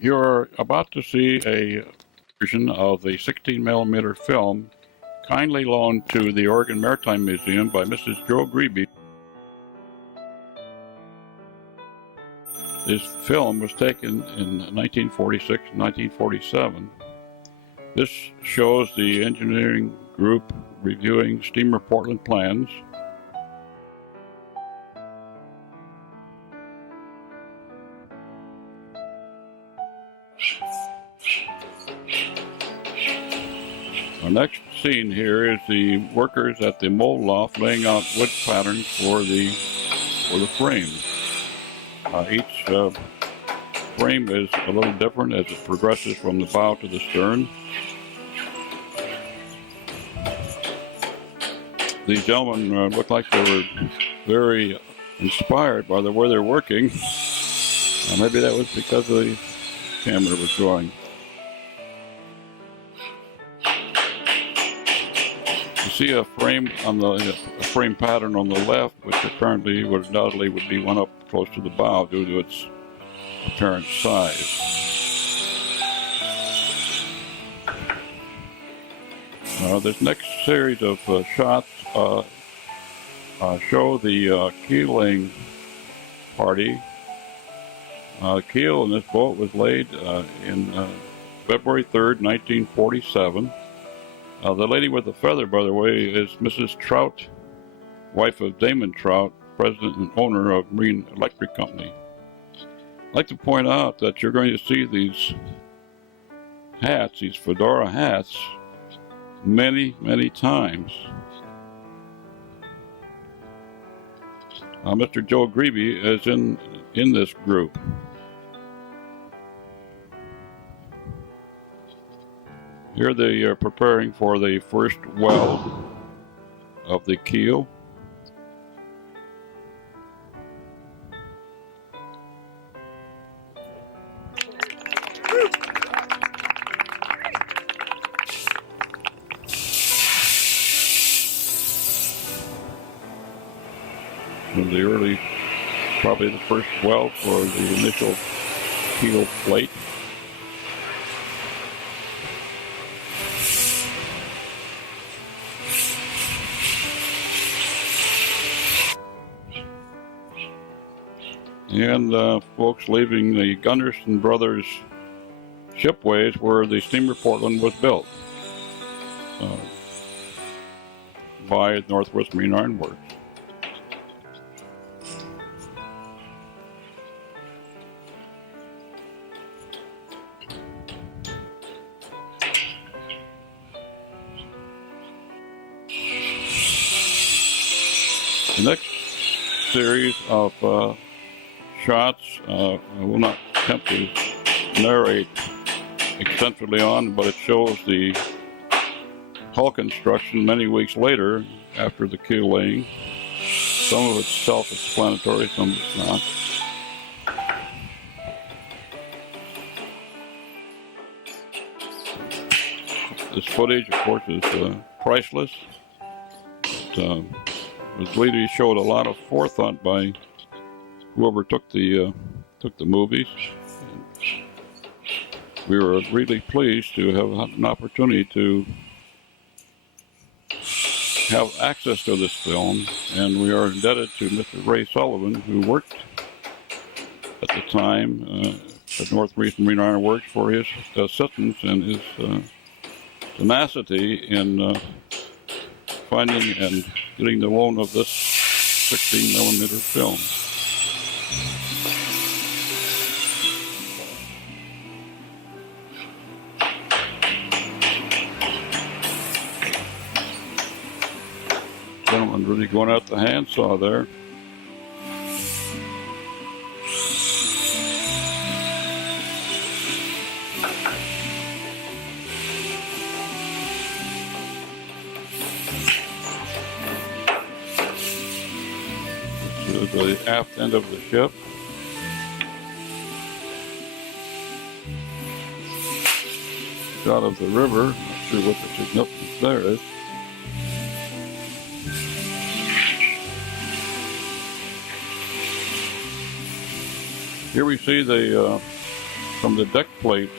You're about to see a version of the 16 millimeter film kindly loaned to the Oregon Maritime Museum by Mrs. Jo Grebe. This film was taken in 1946 and 1947. This shows the engineering group reviewing steamer Portland plans. Our next scene here is the workers at the mold loft laying out wood patterns for the frame. Each frame is a little different as it progresses from the bow to the stern. These gentlemen look like they were very inspired by the way they're working. Maybe that was because the camera was going. You see a frame on a frame pattern on the left, which apparently would undoubtedly would be one up close to the bow due to its apparent size. This next series of shots show the keel laying party. Keel in this boat was laid in February 3rd, 1947. The lady with the feather, by the way, is Mrs. Trout, wife of Damon Trout, president and owner of Marine Electric Company. I'd like to point out that you're going to see these hats, these fedora hats, many, many times. Mr. Jo Grebe is in this group. Here they are preparing for the first weld of the keel. In the early, probably the first weld for the initial keel plate. And folks leaving the Gunderson Brothers shipways where the steamer Portland was built by Northwest Marine Iron Works. The next series of shots, I will not attempt to narrate extensively on, but it shows the hull construction many weeks later after the keel laying. Some of it's self-explanatory, some of it's not. This footage, of course, is priceless. I believe he showed a lot of forethought by whoever took the movies. We were really pleased to have an opportunity to have access to this film, and we are indebted to Mr. Ray Sullivan, who worked at the time at Northwest Marine Iron Works, for his assistance and his tenacity in finding and getting the loan of this 16 millimeter film. Gentleman really going out the handsaw there. This is the aft end of the ship. Shot of the river. Not sure what the significance there is. Here we see the from the deck plate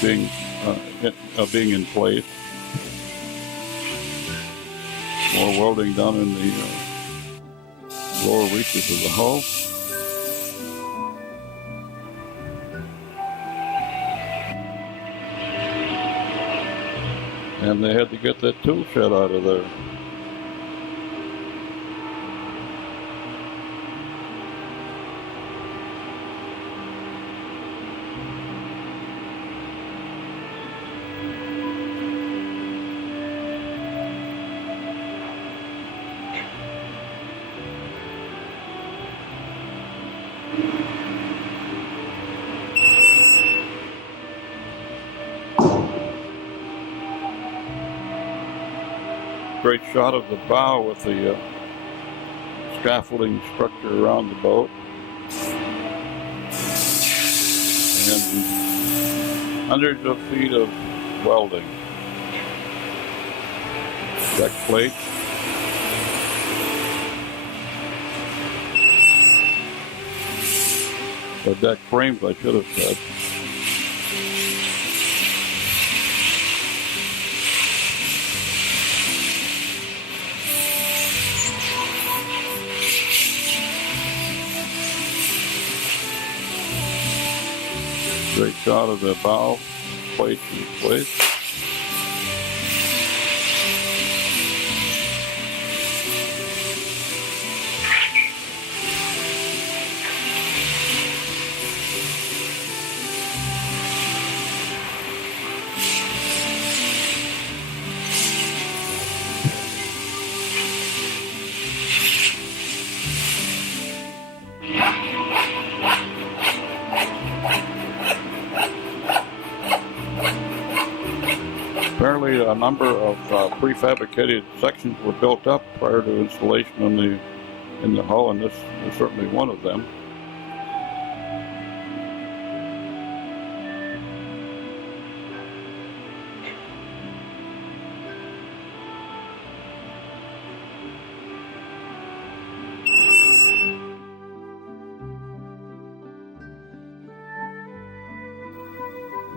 being in place, more welding done in the lower reaches of the hull. And they had to get that tool shed out of there. Great shot of the bow with the scaffolding structure around the boat. And hundreds of feet of welding. Deck plate. Or deck frames, I should have said. Great shot of the bow plate in place. Apparently, a number of prefabricated sections were built up prior to installation in the hull, and this is certainly one of them.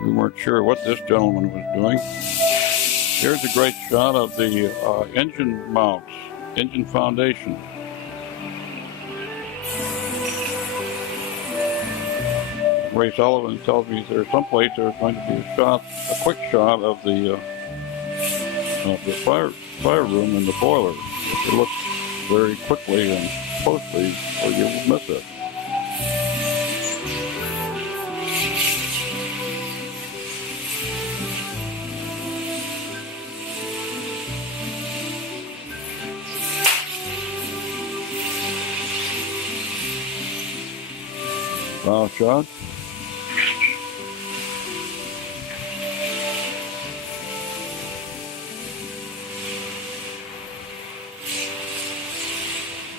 We weren't sure what this gentleman was doing. Here's a great shot of the engine mounts, engine foundation. Ray Sullivan tells me there's someplace there's going to be a quick shot of the fire room and the boiler. If you look very quickly and closely, or you will miss it. Bow shot.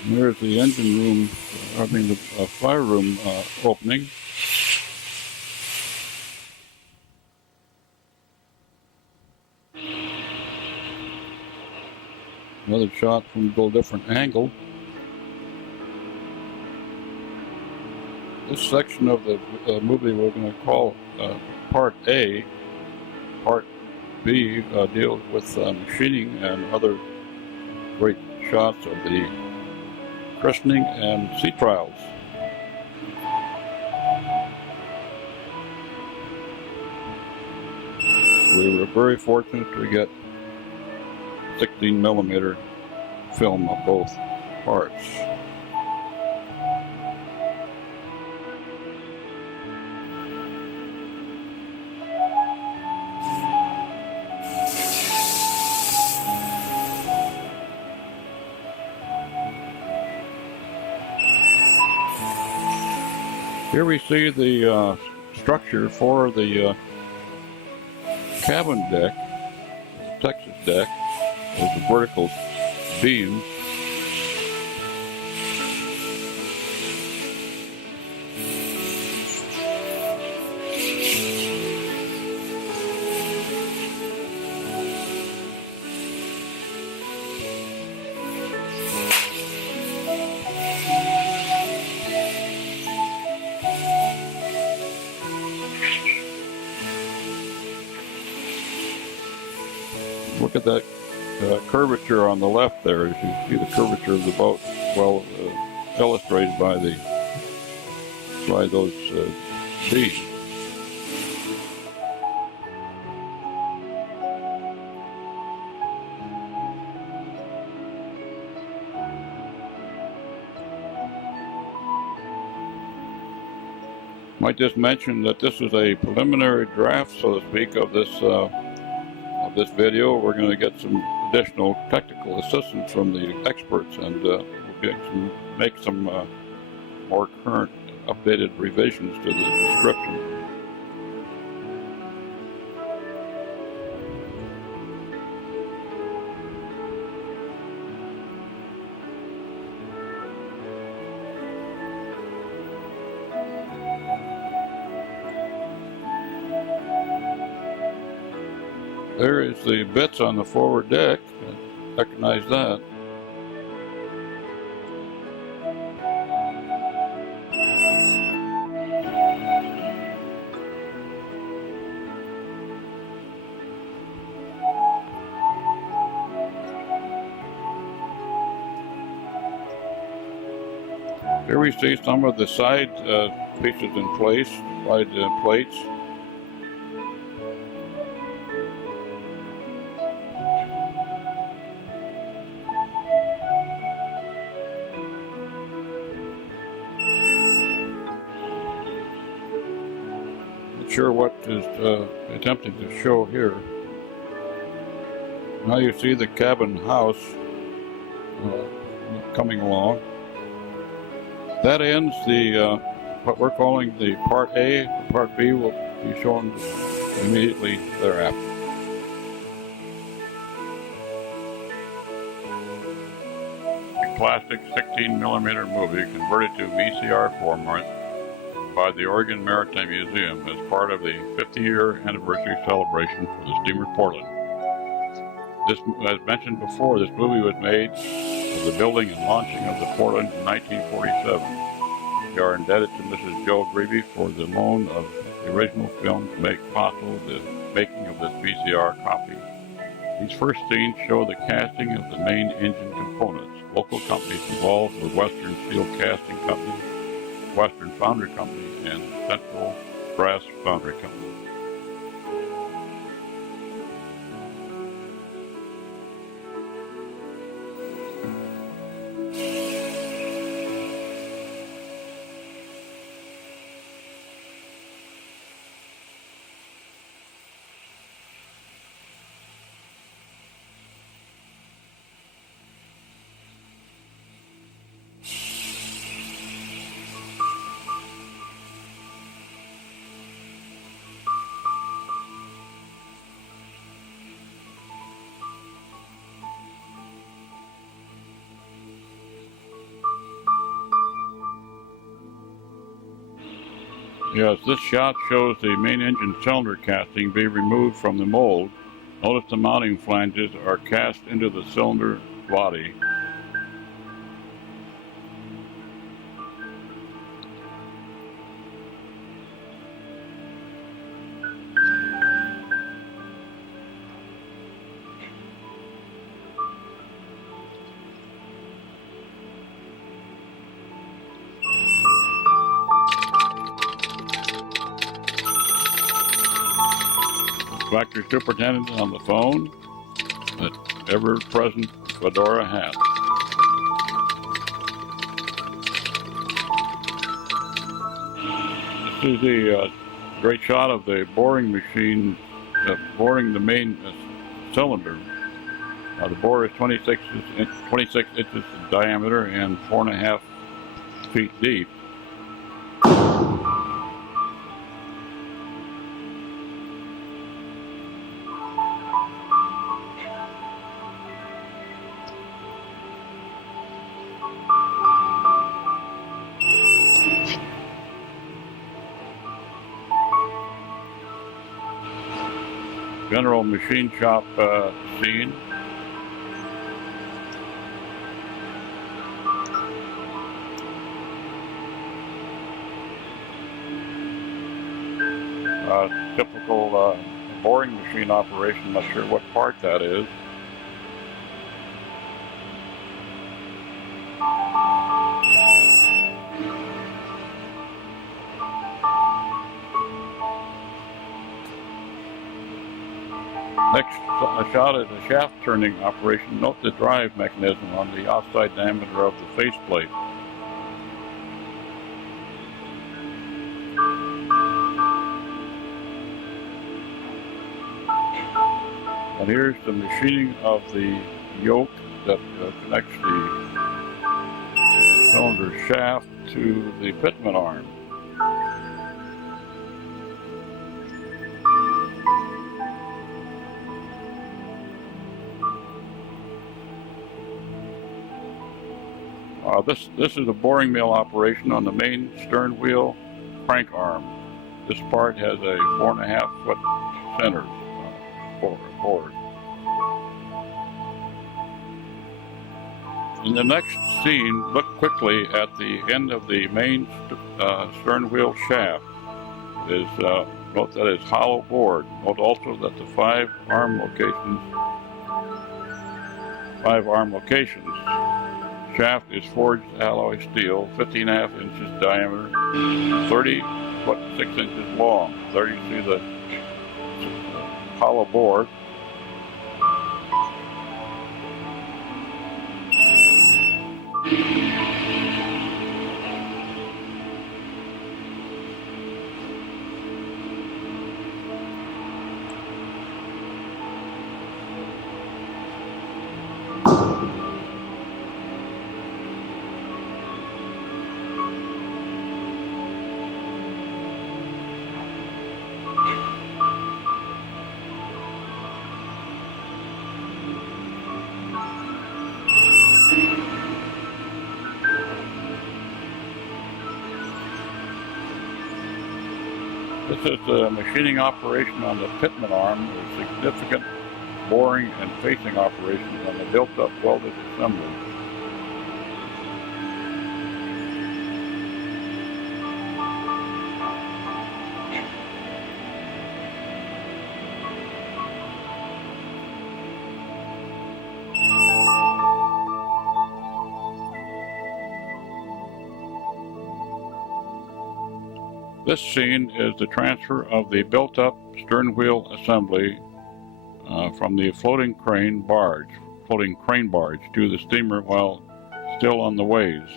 And there's the engine room, the fire room opening. Another shot from a little different angle. This section of the movie we're going to call Part A. Part B deals with machining and other great shots of the christening and sea trials. We were very fortunate to get 16mm film of both parts. Here we see the structure for the cabin deck, the Texas deck, with the vertical beams. Look at that curvature on the left there. As you see the curvature of the boat, well illustrated by those beams. Might just mention that this is a preliminary draft, so to speak, of this video. We're going to get some additional technical assistance from the experts, and we'll make some more current, updated revisions to the description. There is the bits on the forward deck. Recognize that. Here we see some of the side pieces in place, side plates. Sure what is attempting to show here. Now you see the cabin house coming along. That ends the what we're calling the part A. Part B will be shown immediately thereafter. A classic 16mm movie converted to VCR format by the Oregon Maritime Museum as part of the 50-year anniversary celebration for the steamer Portland. This, as mentioned before, this movie was made for the building and launching of the Portland in 1947. We are indebted to Mrs. Jo Grebe for the loan of the original film to make possible the making of this VCR copy. These first scenes show the casting of the main engine components. Local companies involved were Western Steel Casting Company, Western Foundry Company, and Central Brass Foundry Company. Yes, this shot shows the main engine cylinder casting being removed from the mold. Notice the mounting flanges are cast into the cylinder body. Factory superintendent on the phone, that ever-present fedora hat. This is the great shot of the boring machine boring the main cylinder. The bore is 26 inches in diameter and 4.5 feet deep. General machine shop scene. Typical boring machine operation. Not sure what part that is. Next shot is a shaft turning operation. Note the drive mechanism on the outside diameter of the faceplate. And here's the machining of the yoke that connects the cylinder shaft to the pitman arm. This is a boring mill operation on the main stern wheel crank arm. This part has a 4.5 foot center board. In the next scene, look quickly at the end of the main stern wheel shaft. Note that is hollow board. Note also that the five arm locations. Shaft is forged alloy steel, 15.5 inches diameter, 30 foot 6 inches long. There you see the hollow board. This is the machining operation on the pitman arm with significant boring and facing operations on the built-up welded assembly. This scene is the transfer of the built-up stern wheel assembly from the floating crane barge to the steamer while still on the waves.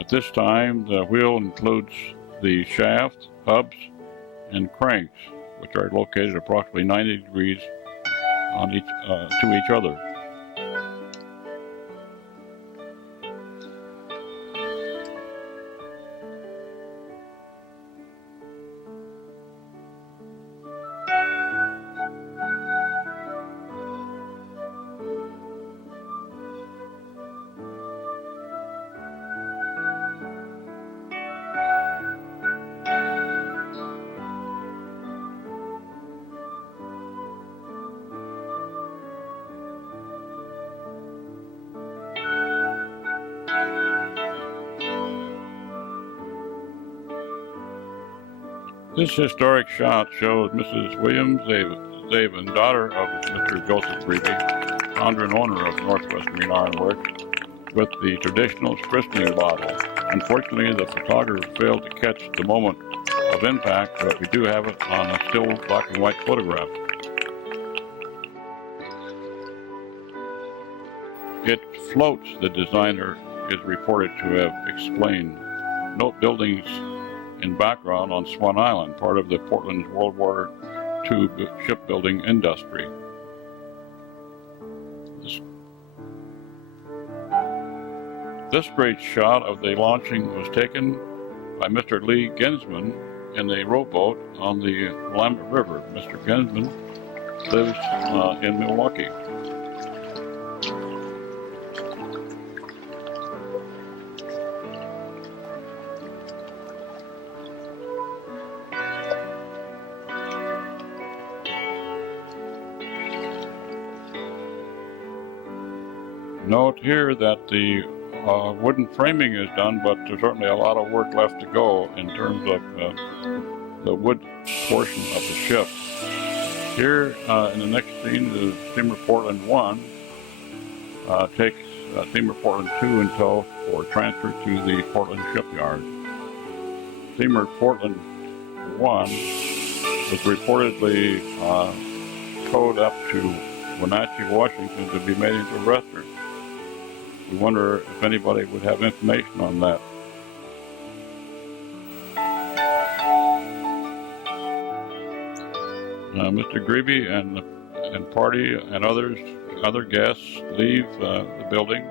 At this time, the wheel includes the shaft, hubs, and cranks, which are located approximately 90 degrees on to each other. This historic shot shows Mrs. William Zabin, daughter of Mr. Joseph Reeby, founder and owner of Northwest Marine Iron Works, with the traditional christening bottle. Unfortunately, the photographer failed to catch the moment of impact, but we do have it on a still black and white photograph. It floats, the designer is reported to have explained. Note buildings in background on Swan Island, part of the Portland's World War II shipbuilding industry. This great shot of the launching was taken by Mr. Lee Gensman in a rowboat on the Willamette River. Mr. Gensman lives in Milwaukee. Note here that the wooden framing is done, but there's certainly a lot of work left to go in terms of the wood portion of the ship. Here in the next scene, the steamer Portland 1 takes steamer Portland 2 in tow for transfer to the Portland shipyard. Steamer Portland 1 was reportedly towed up to Wenatchee, Washington to be made into a restaurant. We wonder if anybody would have information on that. Mr. Greeby and party and other guests leave the building.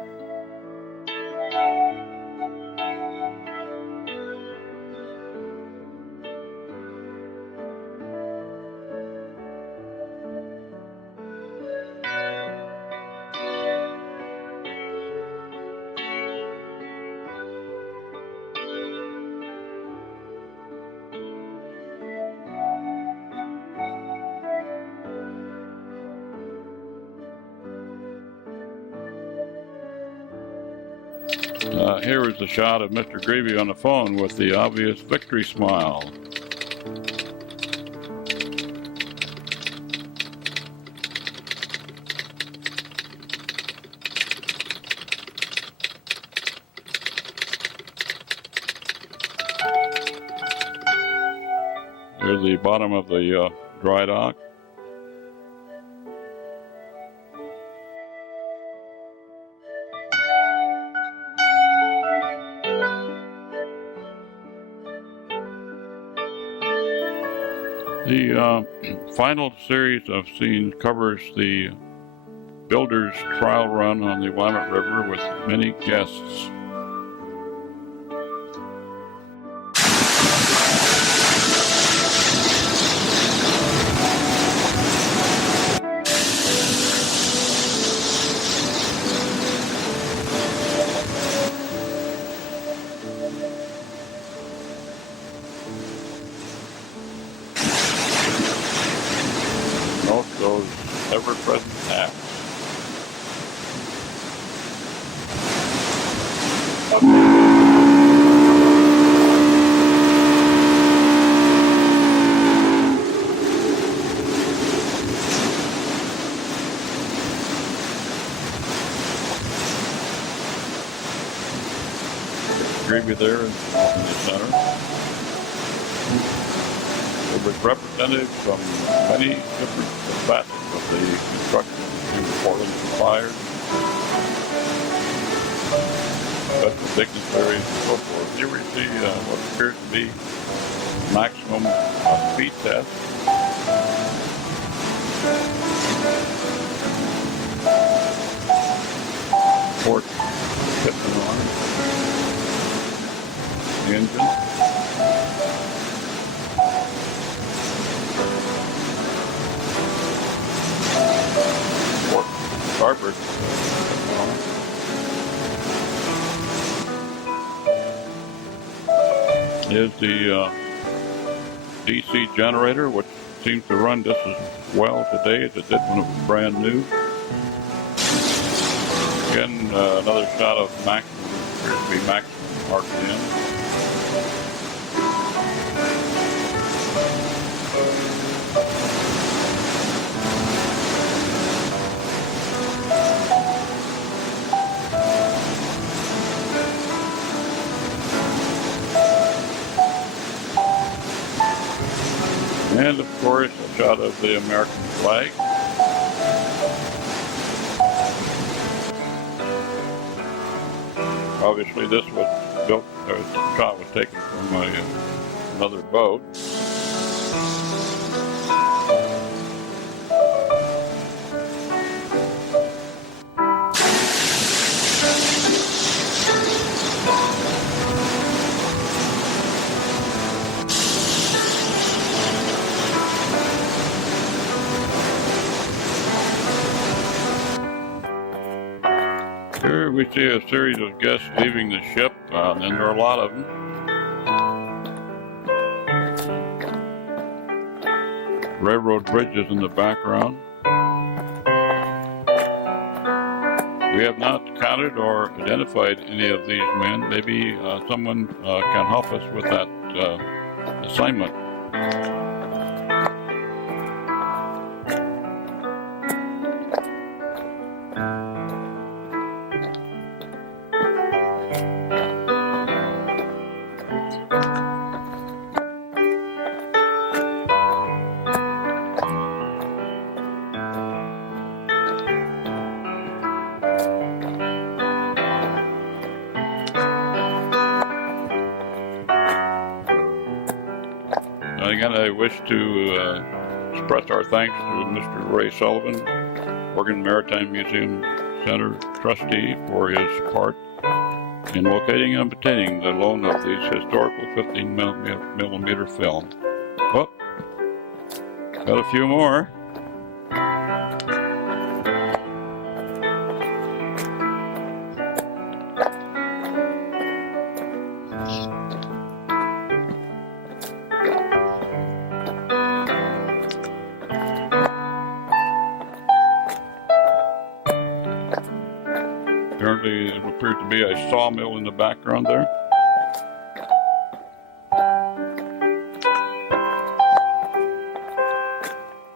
Here is a shot of Mr. Greeby on the phone with the obvious victory smile. Here's the bottom of the dry dock. The final series of scenes covers the builder's trial run on the Willamette River with many guests. Those ever-present acts. Greeby there in the center. It was representatives from many different facets of the construction in Portland suppliers, special dignitaries, and so forth. Here we see what appears to be maximum speed test. Port piston on the engine. Starboard. Is the DC generator, which seems to run just as well today as it did when it was brand new. Again, another shot of maximum, appears to be maximum RPM. And of course, a shot of the American flag. Obviously, this was built, the shot was taken from another boat. Here we see a series of guests leaving the ship, and there are a lot of them. Railroad bridges in the background. We have not counted or identified any of these men. Maybe someone can help us with that assignment. Again, I wish to express our thanks to Mr. Ray Sullivan, Oregon Maritime Museum Center trustee, for his part in locating and obtaining the loan of these historical 15 millimeter film. Oh, got a few more. Apparently, it appears to be a sawmill in the background there.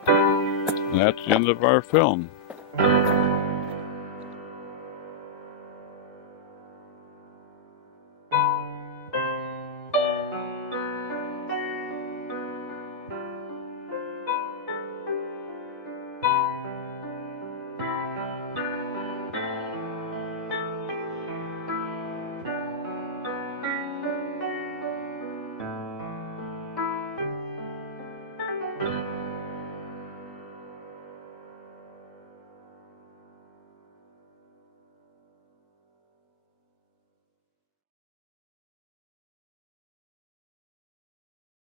And that's the end of our film.